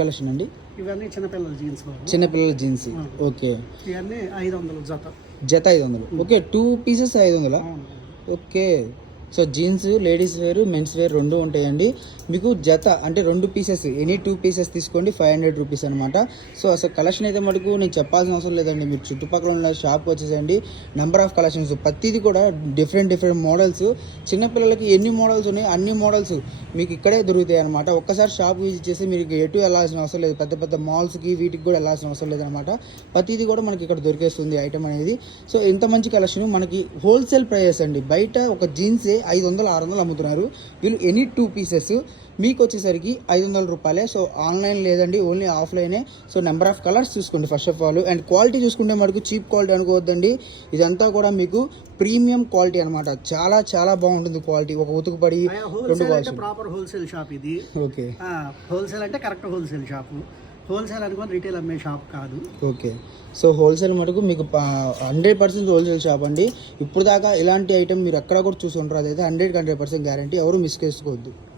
Collection అండి. ఇవన్నీ చిన్నపిల్లల జీన్స్. చిన్నపిల్లల జీన్స్. ఓకే. ఇవన్నీ 500 జత. జత 500. Okay, 2 pieces 500. Okay. So jeans ladies wear men's wear రెండు ఉంటాయండి. మీకు జత అంటే 2 పీసెస్, ఎనీ 2 పీసెస్ తీసుకోండి 500 రూపీస్ అనమాట. సో అసలు కలెక్షన్ అయితే మటుకు నేను చెప్పాల్సిన అవసరం లేదండి. మీరు చుట్టుపక్కల ఉన్న షాప్కి వచ్చేసండి. నెంబర్ ఆఫ్ కలెక్షన్స్ ప్రతిదీ కూడా డిఫరెంట్ మోడల్స్. చిన్నపిల్లలకి ఎన్ని మోడల్స్ ఉన్నాయి అన్ని మోడల్స్ మీకు ఇక్కడే దొరుకుతాయి అనమాట. ఒక్కసారి షాప్ విజిట్ చేసి మీరు ఎటు వెళ్ళాల్సిన అవసరం లేదు. పెద్ద మాల్స్కి వీటికి కూడా వెళ్ళాల్సిన అవసరం లేదనమాట. ప్రతిదీ కూడా మనకి ఇక్కడ దొరికేస్తుంది ఐటమ్ అనేది. సో ఇంత మంచి కలెక్షన్ మనకి హోల్సేల్ ప్రైజెస్ అండి. బయట ఒక జీన్సే 500-600 అమ్ముతున్నారు. వీళ్ళు ఎనీ 2 పీసెస్ మీకు వచ్చేసరికి 500 రూపాయలే. సో ఆన్లైన్ లేదండి, ఓన్లీ ఆఫ్లైనే. సో నెంబర్ ఆఫ్ కలర్స్ చూసుకోండి first of all. And quality చూసుకుంటే మనకు చీప్ క్వాలిటీ అనుకోవద్దండి. ఇదంతా కూడా మీకు ప్రీమియం క్వాలిటీ అనమాట. చాలా బాగుంటుంది క్వాలిటీ. ఒక ఉతుకుపడి ప్రాపర్ హోల్సేల్ షాప్ ఇది. ఓకే. హోల్సేల్ అంటే కరెక్ట్ హోల్సేల్ షాప్. హోల్సేల్ అనుకోని రీటైల్ అమ్మే షాప్ కాదు. ఓకే. సో హోల్సేల్ మటుకు మీకు 100% హోల్సేల్ షాప్ అండి. ఇప్పుడు దాకా ఇలాంటి ఐటమ్ మీరు ఎక్కడ కూడా చూసి ఉంటారు. అదైతే 100% గ్యారంటీ. ఎవరు మిస్ చేసుకోవద్దు.